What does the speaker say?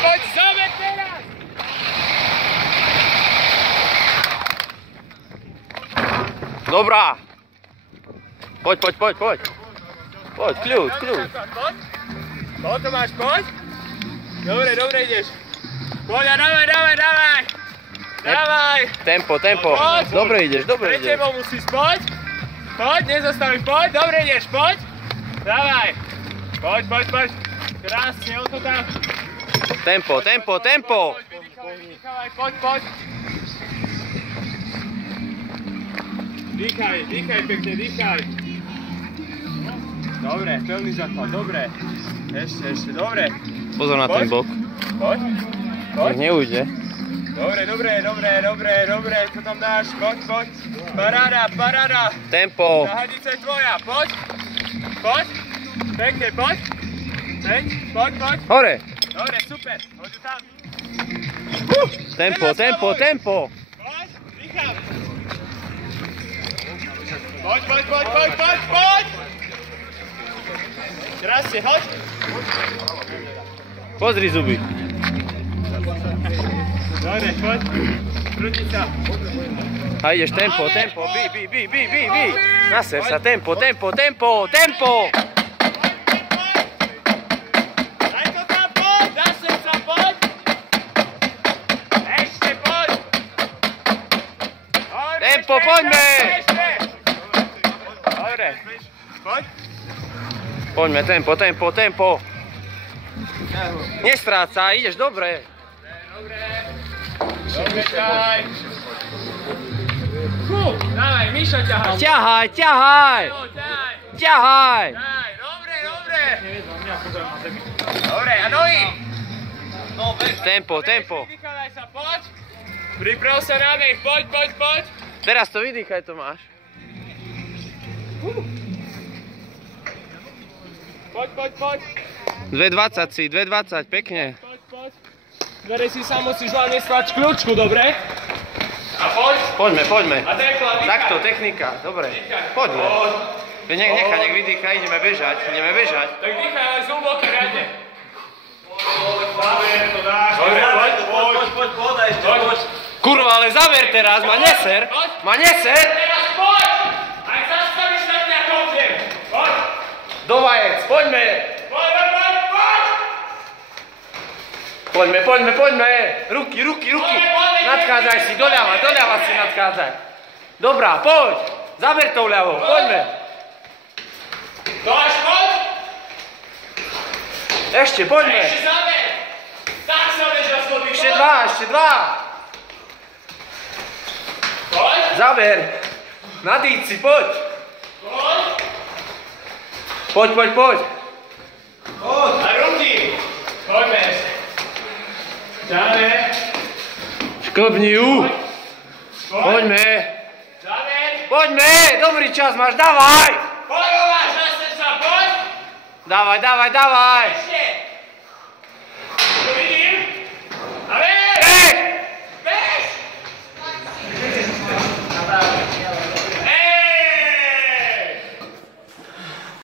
Poď, zaveď teraz! Dobrá. Poď. Poď, kľud. Poď, Tomáš, poď. Dobre ideš. Poď a dávaj. Tempo. Dobre ideš. Pre tebou musíš, poď. Poď, nezostaviť, poď. Dobre ideš, poď. Dávaj. Poď. Krásne, o to tam. Tempo. Poď. Dýchaj pekne, dýchaj. Dobre, pevný základ, dobre. Ešte, dobre. Pozor na ten bok. Poď. Nech neujde. Dobre, čo tam dáš? Poď. Paráda. Tempo. Zahadica je tvoja, poď. Pekne, poď. Poď. Hore. Dobre, super, poď tam. Tempo. Poď, dýcham. Poď. Krásne, hoď. Pozri zuby. Dobre, poď. Krúti sa. A ideš tempo. Bi. Naser sa, tempo. Daj to tam, poď. Naser sa, poď. Ešte, poď. Tempo, poďme. Ešte. Dobre. Poď. Poďme, tempo. Nestráca, ideš dobre. Dobre, ťahaj. Dávaj, Mišo, ťahaj. Ťahaj. Dobre. Dobre, a nohy. Tempo. Vydýchaj sa, poď. Priprav sa na beh, poď. Teraz to vydýchaj, Tomáš. Poď. 2,20, pekne. Poď. Dvere si sa musíš hlavne stať kľúčku, dobre? A poď. Poďme. A dýchaj. Takto, technika, dobre. Poďme. Nech vydýcha, ideme bežať. Tak dýchaj, ale zhlboko riadne. Záver, to dáš. Dobre, poď. Kurva, ale zaver teraz, ma neser. Teraz poď. Aj zastavíš na mňa kopnem. Poď. Do vajec, poďme. Poďme. Ruky. Nadchádzaj si, doľava si nadchádzaj. Dobrá, poď. Zaber tou ľavou, poďme. Tomáš, poď. Ešte, poďme. Ešte zaber. Tak sa bež na slobí. Ešte dva. Poď. Zaber. Nadíď si, poď. Poď. A ruky. Poďme ešte. Zaber. Šklbni ju. Poďme. Zaber. Poďme, dobrý čas máš, dávaj. Poď, Tomáš, na srdca, poď. Dávaj. Ešte.